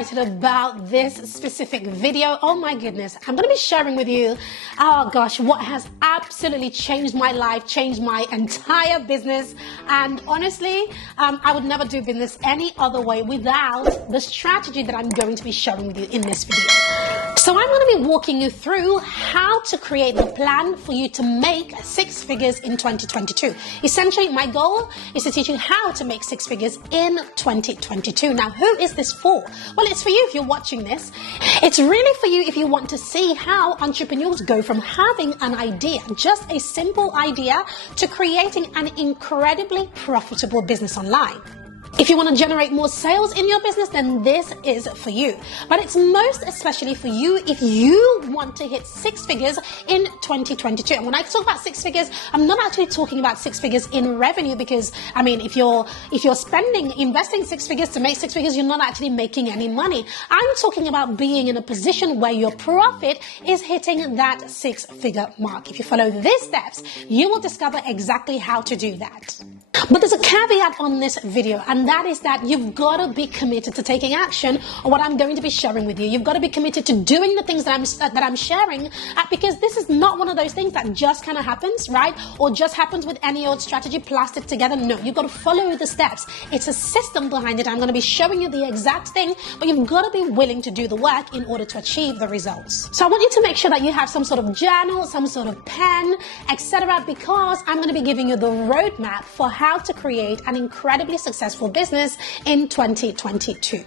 excited about this specific video. Oh my goodness, I'm going to be sharing with you, oh gosh, what has absolutely changed my life, changed my entire business. And honestly, I would never do business any other way without the strategy that I'm going to be sharing with you in this video. So I'm going to be walking you through how to create the plan for you to make six figures in 2022. Essentially, my goal is to teach you how to make six figures in 2022. Now, who is this for? Well, it's for you if you're watching this. It's really for you if you want to see how entrepreneurs go from having an idea, just a simple idea, to creating an incredibly profitable business online. If you want to generate more sales in your business, then this is for you. But it's most especially for you if you want to hit six figures in 2022. And when I talk about six figures, I'm not actually talking about six figures in revenue, because I mean, if you're investing six figures to make six figures, you're not actually making any money. I'm talking about being in a position where your profit is hitting that six-figure mark. If you follow these steps, you will discover exactly how to do that. But there's a caveat on this video, and that is that you've got to be committed to taking action on what I'm going to be sharing with you. You've got to be committed to doing the things that I'm sharing, because this is not one of those things that just kind of happens, right? Or just happens with any old strategy plastered together. No, you've got to follow the steps. It's a system behind it. I'm going to be showing you the exact thing, but you've got to be willing to do the work in order to achieve the results. So I want you to make sure that you have some sort of journal, some sort of pen, etc., because I'm going to be giving you the roadmap for how to create an incredibly successful business in 2022.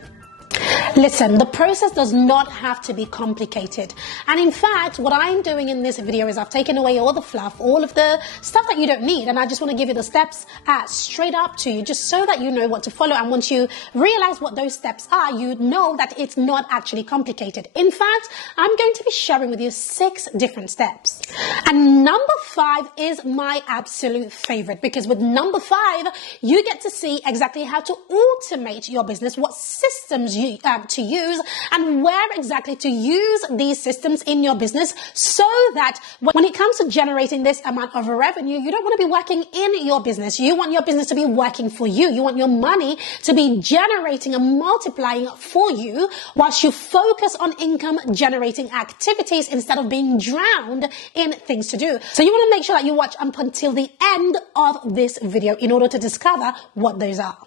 Listen, the process does not have to be complicated. And in fact, what I'm doing in this video is I've taken away all the fluff, all of the stuff that you don't need. And I just want to give you the steps straight up to you, just so that you know what to follow. And once you realize what those steps are, you know that it's not actually complicated. In fact, I'm going to be sharing with you 6 different steps. And number 5 is my absolute favorite, because with number 5, you get to see exactly how to automate your business, what systems you to use, and where exactly to use these systems in your business, so that when it comes to generating this amount of revenue, you don't want to be working in your business. You want your business to be working for you. You want your money to be generating and multiplying for you, whilst you focus on income generating activities instead of being drowned in things to do. So you want to make sure that you watch up until the end of this video in order to discover what those are.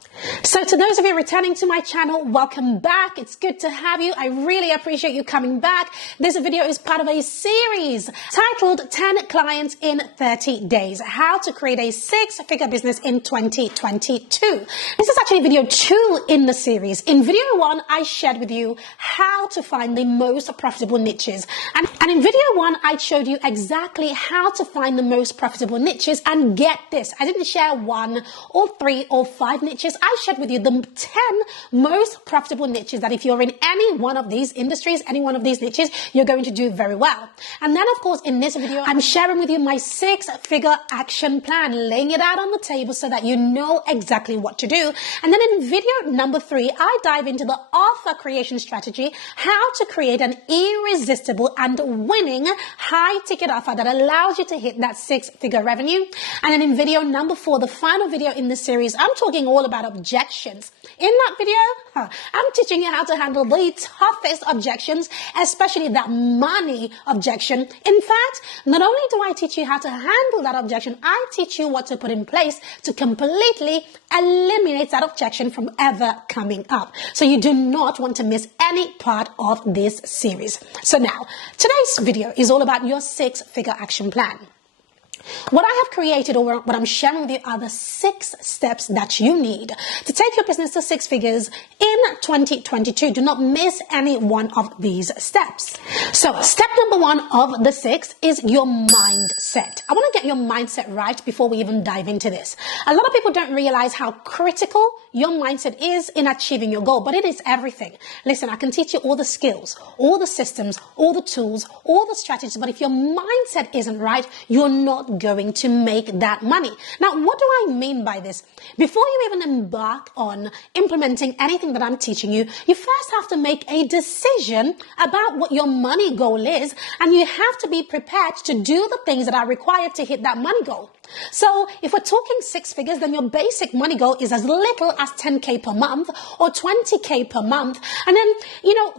So to those of you returning to my channel, welcome back. It's good to have you. I really appreciate you coming back. This video is part of a series titled 10 Clients in 30 Days, How to Create a Six-Figure Business in 2022. This is actually video 2 in the series. In video 1, I shared with you how to find the most profitable niches. And in video 1, I showed you exactly how to find the most profitable niches. And get this, I didn't share 1 or 3 or 5 niches. I shared with you the 10 most profitable niches that if you're in any one of these industries, any one of these niches, you're going to do very well. And then, of course, in this video, I'm sharing with you my 6-figure action plan, laying it out on the table so that you know exactly what to do. And then in video number 3, I dive into the offer creation strategy, how to create an irresistible and winning high-ticket offer that allows you to hit that 6-figure revenue. And then in video number 4, the final video in this series, I'm talking all about objections. In that video, I'm teaching you how to handle the toughest objections, especially that money objection. In fact, not only do I teach you how to handle that objection, I teach you what to put in place to completely eliminate that objection from ever coming up. So you do not want to miss any part of this series. So now, today's video is all about your 6-figure action plan. What I have created, or what I'm sharing with you, are the 6 steps that you need to take your business to 6 figures in 2022. Do not miss any one of these steps. So step number 1 of the 6 is your mindset. I want to get your mindset right before we even dive into this. A lot of people don't realize how critical your mindset is in achieving your goal, but it is everything. Listen, I can teach you all the skills, all the systems, all the tools, all the strategies, but if your mindset isn't right, you're not going to make that money. Now, what do I mean by this? Before you even embark on implementing anything that I'm teaching you, you first have to make a decision about what your money goal is, and you have to be prepared to do the things that are required to hit that money goal. So if we're talking 6 figures, then your basic money goal is as little as 10K per month or 20K per month. And then,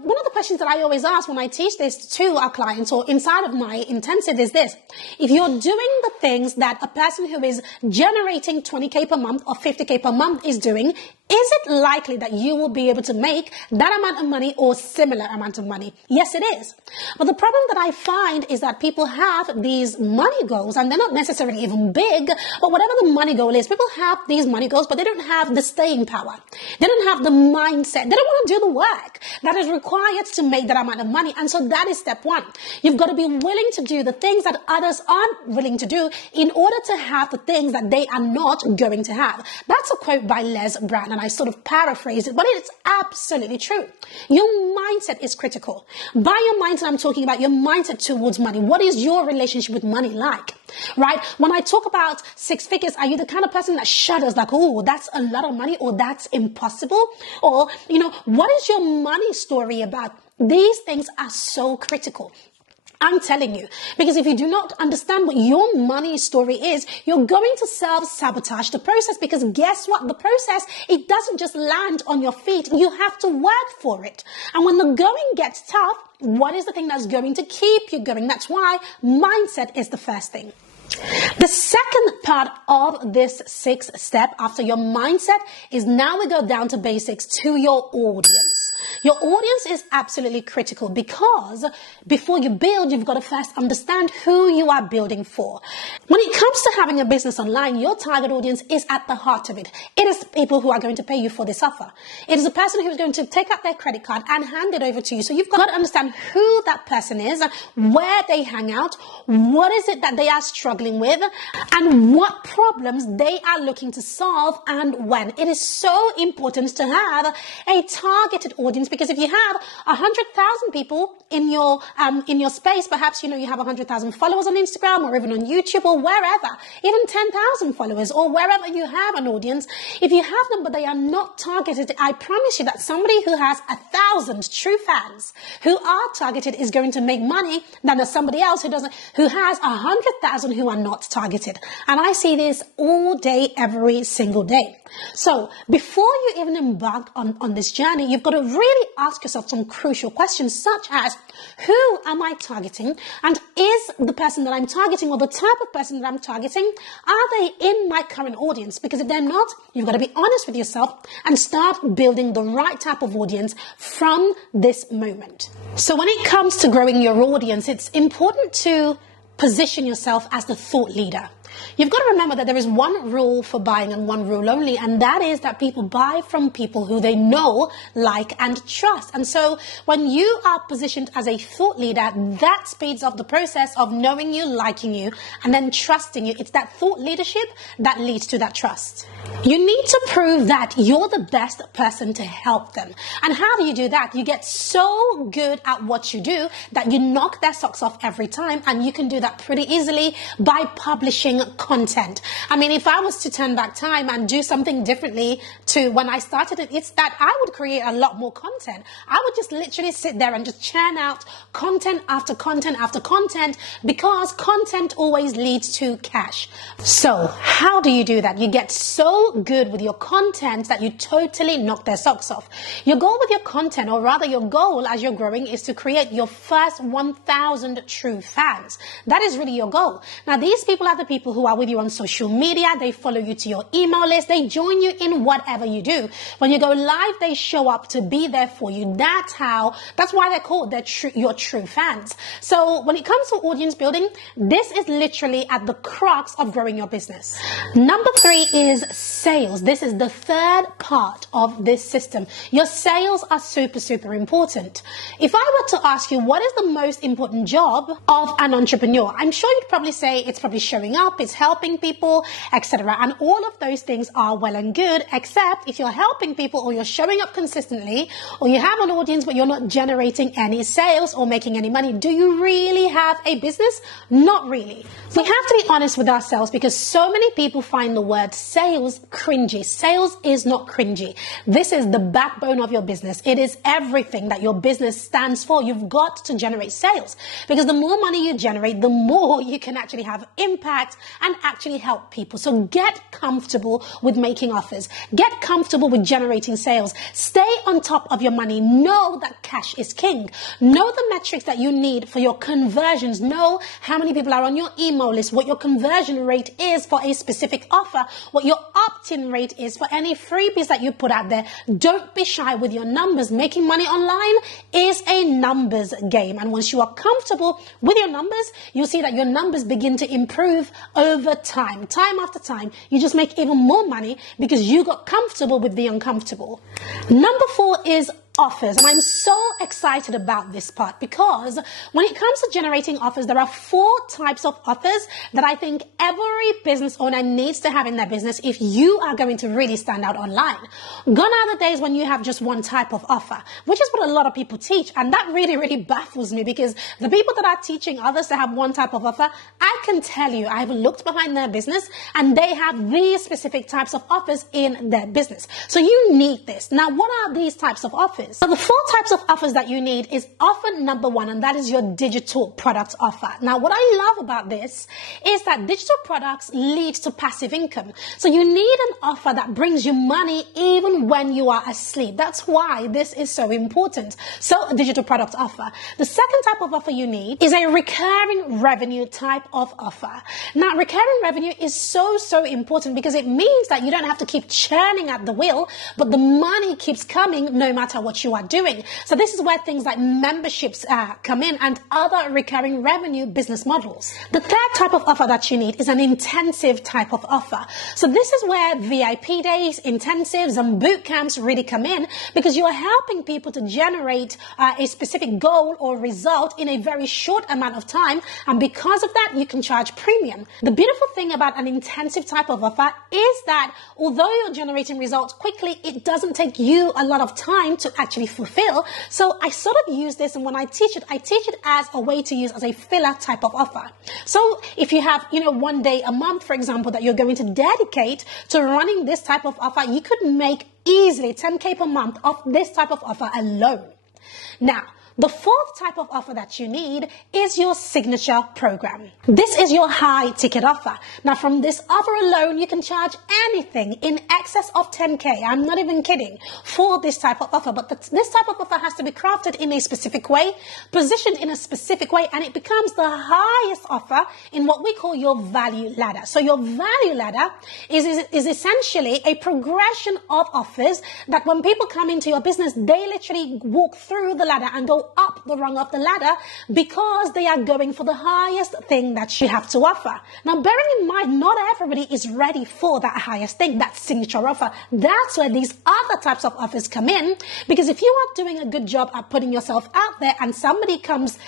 one of the questions that I always ask when I teach this to our clients or inside of my intensive is this: if you're doing the things that a person who is generating 20K per month or 50K per month is doing, is it likely that you will be able to make that amount of money or similar amount of money? Yes, it is. But the problem that I find is that people have these money goals, and they're not necessarily even big, but whatever the money goal is, people have these money goals, but they don't have the staying power. They don't have the mindset. They don't want to do the work that is required to make that amount of money. And so that is step one. You've got to be willing to do the things that others aren't willing to do in order to have the things that they are not going to have. That's a quote by Les Brown, and I sort of paraphrase it, but it's absolutely true. Your mindset is critical. By your mindset, I'm talking about your mindset towards money. What is your relationship with money like? Right? When I talk about 6 figures, are you the kind of person that shudders like, oh, that's a lot of money, or that's impossible? Or, what is your money story about? These things are so critical. I'm telling you, because if you do not understand what your money story is, you're going to self-sabotage the process, because guess what? The process, it doesn't just land on your feet. You have to work for it. And when the going gets tough, what is the thing that's going to keep you going? That's why mindset is the first thing. The second part of this 6th step after your mindset is now we go down to basics to your audience. Your audience is absolutely critical, because before you build, you've got to first understand who you are building for. When it comes to having a business online, your target audience is at the heart of it. It is people who are going to pay you for this offer. It is a person who is going to take out their credit card and hand it over to you. So you've got to understand who that person is, where they hang out, what is it that they are struggling with, and what problems they are looking to solve and when. It is so important to have a targeted audience, because if you have 100,000 people in your space, perhaps you have 100,000 followers on Instagram or even on YouTube or wherever, even 10,000 followers or wherever you have an audience, if you have them but they are not targeted, I promise you that somebody who has 1,000 true fans who are targeted is going to make money than somebody else who has 100,000 who are not targeted. And I see this all day, every single day. So before you even embark on this journey, you've got to really ask yourself some crucial questions, such as, who am I targeting? And is the person that I'm targeting, or the type of person that I'm targeting, are they in my current audience? Because if they're not, you've got to be honest with yourself and start building the right type of audience from this moment. So when it comes to growing your audience, it's important to position yourself as the thought leader. You've got to remember that there is one rule for buying and one rule only, and that is that people buy from people who they know, like, and trust. And so when you are positioned as a thought leader, that speeds up the process of knowing you, liking you, and then trusting you. It's that thought leadership that leads to that trust. You need to prove that you're the best person to help them. And how do you do that? You get so good at what you do that you knock their socks off every time, and you can do that pretty easily by publishing content. I mean, if I was to turn back time and do something differently to when I started it, it's that I would create a lot more content. I would just literally sit there and just churn out content after content after content, because content always leads to cash. So how do you do that? You get so good with your content that you totally knock their socks off. Your goal with your content, or rather your goal as you're growing, is to create your first 1,000 true fans. That is really your goal. Now, these people are the people who are with you on social media. They follow you to your email list. They join you in whatever you do. When you go live, they show up to be there for you. That's why they're called your true fans. So when it comes to audience building, this is literally at the crux of growing your business. Number 3 is sales. This is the third part of this system. Your sales are super, super important. If I were to ask you, what is the most important job of an entrepreneur? I'm sure you'd probably say it's probably showing up, it's helping people, etc. And all of those things are well and good, except if you're helping people, or you're showing up consistently, or you have an audience but you're not generating any sales or making any money, do you really have a business? Not really. We have to be honest with ourselves, because so many people find the word sales cringy. Sales is not cringy. This is the backbone of your business. It is everything that your business stands for. You've got to generate sales, because the more money you generate, the more you can actually have impact and actually help people. So get comfortable with making offers. Get comfortable with generating sales. Stay on top of your money. Know that cash is king. Know the metrics that you need for your conversions. Know how many people are on your email list, what your conversion rate is for a specific offer, what your opt-in rate is for any freebies that you put out there. Don't be shy with your numbers. Making money online is a numbers game. And once you are comfortable with your numbers, you'll see that your numbers begin to improve over time. Time after time, you just make even more money because you got comfortable with the uncomfortable. Number 4 is offers. And I'm so excited about this part because when it comes to generating offers, there are 4 types of offers that I think every business owner needs to have in their business if you are going to really stand out online. Gone are the days when you have just one type of offer, which is what a lot of people teach. And that really, really baffles me because the people that are teaching others to have one type of offer, I can tell you, I've looked behind their business and they have these specific types of offers in their business. So you need this. Now, what are these types of offers? So the 4 types of offers that you need is offer number 1, and that is your digital product offer. Now, what I love about this is that digital products lead to passive income. So you need an offer that brings you money even when you are asleep. That's why this is so important. So a digital product offer. The second type of offer you need is a recurring revenue type of offer. Now, recurring revenue is so important because it means that you don't have to keep churning at the wheel, but the money keeps coming no matter what you are doing. So this is where things like memberships come in and other recurring revenue business models. The third type of offer that you need is an intensive type of offer. So this is where VIP days, intensives and boot camps really come in because you're helping people to generate a specific goal or result in a very short amount of time. And because of that, you can charge premium. The beautiful thing about an intensive type of offer is that although you're generating results quickly, it doesn't take you a lot of time to actually fulfill. So I sort of use this, and when I teach it as a way to use as a filler type of offer. So if you have, one day a month, for example, that you're going to dedicate to running this type of offer, you could make easily 10K per month off this type of offer alone. Now, the 4th type of offer that you need is your signature program. This is your high ticket offer. Now, from this offer alone, you can charge anything in excess of 10K. I'm not even kidding, for this type of offer. But this type of offer has to be crafted in a specific way, positioned in a specific way, and it becomes the highest offer in what we call your value ladder. So your value ladder is essentially a progression of offers that when people come into your business, they literally walk through the ladder and go up the rung of the ladder because they are going for the highest thing that you have to offer. Now, bearing in mind, not everybody is ready for that highest thing, that signature offer. That's where these other types of offers come in, because if you are doing a good job at putting yourself out there and somebody comes,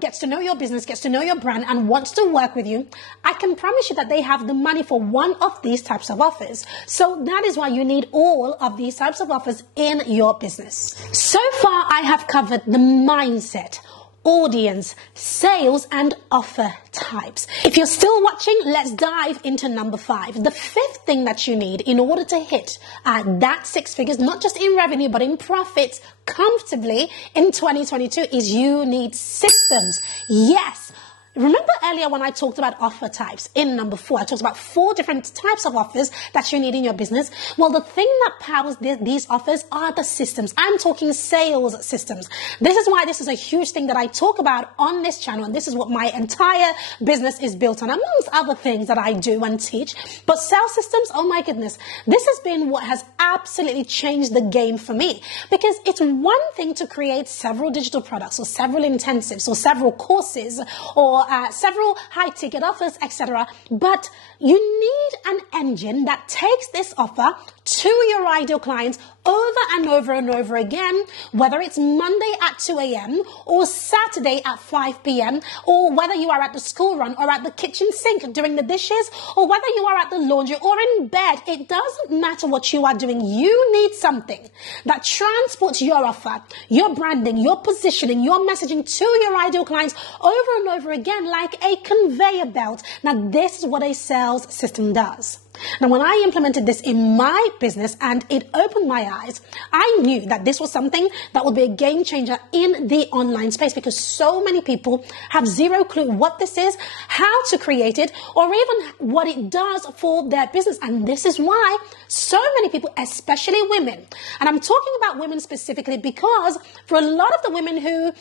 gets to know your business, gets to know your brand and wants to work with you, I can promise you that they have the money for one of these types of offers. So that is why you need all of these types of offers in your business. So far, I have covered the mindset, audience, sales, and offer types. If you're still watching, let's dive into number 5. The 5th thing that you need in order to hit that 6 figures, not just in revenue, but in profits comfortably in 2022 is you need systems. Yes. Remember earlier when I talked about offer types in number 4, I talked about 4 different types of offers that you need in your business. Well, the thing that powers these offers are the systems. I'm talking sales systems. This is why this is a huge thing that I talk about on this channel. And this is what my entire business is built on, amongst other things that I do and teach. But sales systems, oh my goodness, this has been what has absolutely changed the game for me. Because it's one thing to create several digital products or several intensives or several courses or several high ticket offers, etc. But you need an engine that takes this offer to your ideal clients over and over and over again, whether it's Monday at 2 a.m. or Saturday at 5 p.m. or whether you are at the school run or at the kitchen sink doing the dishes or whether you are at the laundry or in bed. It doesn't matter what you are doing. You need something that transports your offer, your branding, your positioning, your messaging to your ideal clients over and over again like a conveyor belt. Now, this is what a sales sales system does. Now, when I implemented this in my business and it opened my eyes, I knew that this was something that would be a game changer in the online space, because so many people have zero clue what this is, how to create it, or even what it does for their business. And this is why so many people, especially women, and I'm talking about women specifically because for a lot of the women who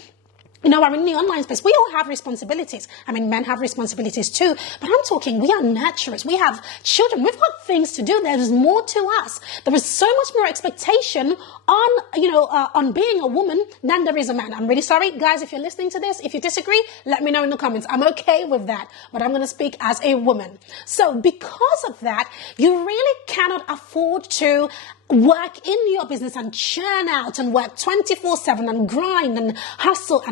are in the online space, we all have responsibilities. I mean, men have responsibilities too, but I'm talking, we are nurturers. We have children. We've got things to do. There's more to us. There is so much more expectation on being a woman than there is a man. I'm really sorry, guys, if you're listening to this. If you disagree, let me know in the comments. I'm okay with that, but I'm going to speak as a woman. So because of that, you really cannot afford to work in your business and churn out and work 24/7 and grind and hustle.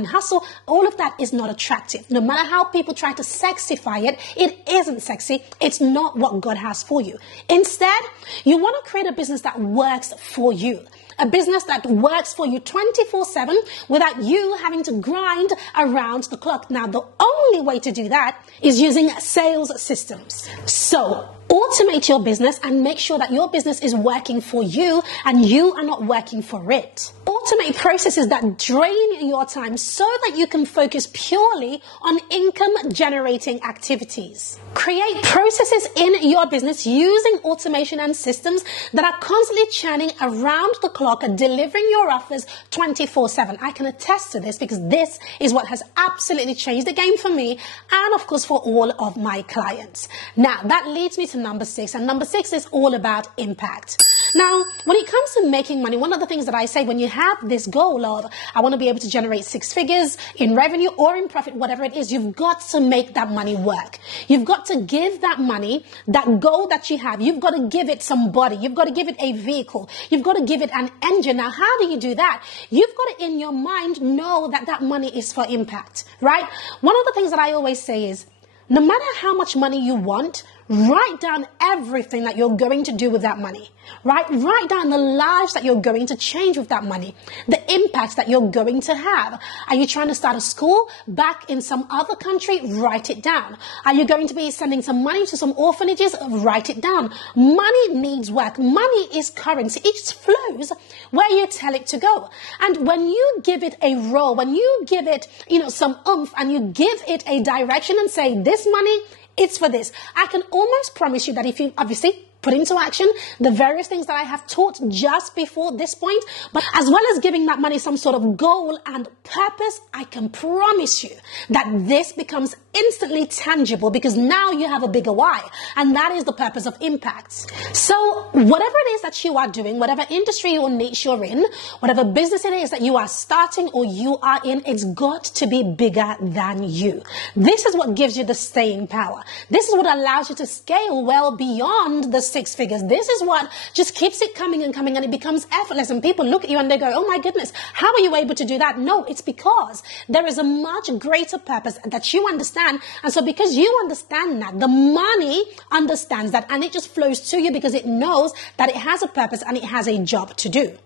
All of that is not attractive. No matter how people try to sexify it, it isn't sexy. It's not what God has for you. Instead, you want to create a business that works for you. A business that works for you 24/7 without you having to grind around the clock. Now, the only way to do that is using sales systems. So automate your business and make sure that your business is working for you and you are not working for it. Automate processes that drain your time so that you can focus purely on income generating activities. Create processes in your business using automation and systems that are constantly churning around the clock and delivering your offers 24/7. I can attest to this because this is what has absolutely changed the game for me and of course for all of my clients. Now that leads me to number 6, and number 6 is all about impact. Now, when it comes to making money, one of the things that I say when you have this goal of, I want to be able to generate 6 figures in revenue or in profit, whatever it is, you've got to make that money work. You've got to give that money, that goal that you have, you've got to give it some body. You've got to give it a vehicle. You've got to give it an engine. Now, how do you do that? You've got to, in your mind, know that that money is for impact, right? One of the things that I always say is, no matter how much money you want, write down everything that you're going to do with that money, right? Write down the lives that you're going to change with that money, the impacts that you're going to have. Are you trying to start a school back in some other country? Write it down. Are you going to be sending some money to some orphanages? Write it down. Money needs work. Money is currency. It flows where you tell it to go. And when you give it a role, when you give it, some oomph, and you give it a direction and say, this money, it's for this, I can almost promise you that if you obviously put into action the various things that I have taught just before this point, but as well as giving that money some sort of goal and purpose, I can promise you that this becomes instantly tangible because now you have a bigger why, and that is the purpose of impact. So whatever it is that you are doing, whatever industry or niche you're in, whatever business it is that you are starting or you are in, it's got to be bigger than you. This is what gives you the staying power. This is what allows you to scale well beyond the 6 figures. This is what just keeps it coming and coming, and it becomes effortless, and people look at you and they go, oh my goodness, how are you able to do that? No, it's because there is a much greater purpose that you understand. And so because you understand that, the money understands that, and it just flows to you because it knows that it has a purpose and it has a job to do.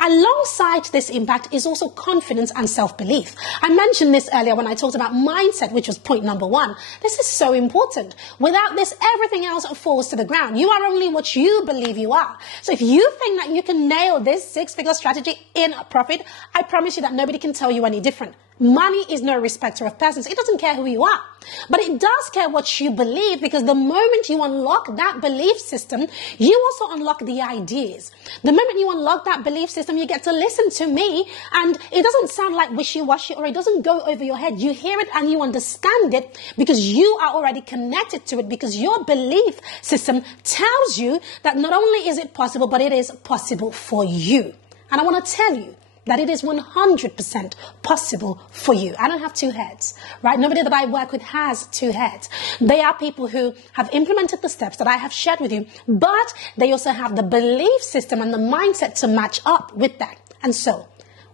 Alongside this impact is also confidence and self-belief. I mentioned this earlier when I talked about mindset, which was point number 1. This is so important. Without this, everything else falls to the ground. You are only what you believe you are. So if you think that you can nail this 6-figure strategy in profit, I promise you that nobody can tell you any different. Money is no respecter of persons. It doesn't care who you are, but it does care what you believe, because the moment you unlock that belief system, you also unlock the ideas. The moment you unlock that belief system, you get to listen to me, and it doesn't sound like wishy-washy, or it doesn't go over your head. You hear it and you understand it because you are already connected to it, because your belief system tells you that not only is it possible, but it is possible for you. And I want to tell you that it is 100% possible for you. I don't have 2 heads, right? Nobody that I work with has 2 heads. They are people who have implemented the steps that I have shared with you, but they also have the belief system and the mindset to match up with that. And so,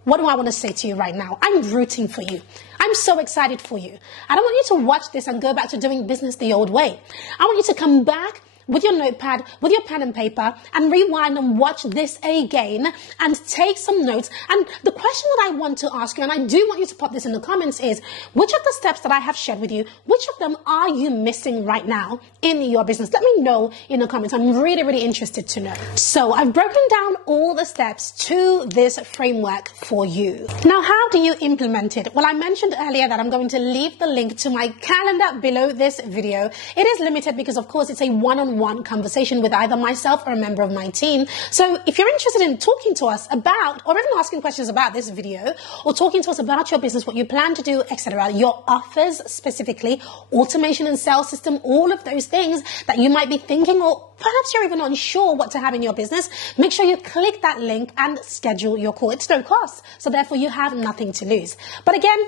what do I want to say to you right now? I'm rooting for you. I'm so excited for you. I don't want you to watch this and go back to doing business the old way. I want you to come back with your notepad, with your pen and paper, and rewind and watch this again and take some notes. And the question that I want to ask you, and I do want you to pop this in the comments, is which of the steps that I have shared with you, which of them are you missing right now in your business? Let me know in the comments. I'm really, really interested to know. So I've broken down all the steps to this framework for you. Now, how do you implement it? Well, I mentioned earlier that I'm going to leave the link to my calendar below this video. It is limited because, of course, it's a one-on-one conversation with either myself or a member of my team. So if you're interested in talking to us about, or even asking questions about this video, or talking to us about your business, what you plan to do, etc., your offers specifically, automation and sales system, all of those things that you might be thinking, or perhaps you're even unsure what to have in your business, make sure you click that link and schedule your call. It's no cost, so therefore you have nothing to lose. But again,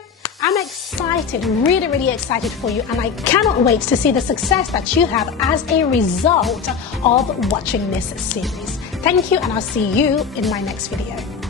I'm excited, really, really excited for you, and I cannot wait to see the success that you have as a result of watching this series. Thank you, and I'll see you in my next video.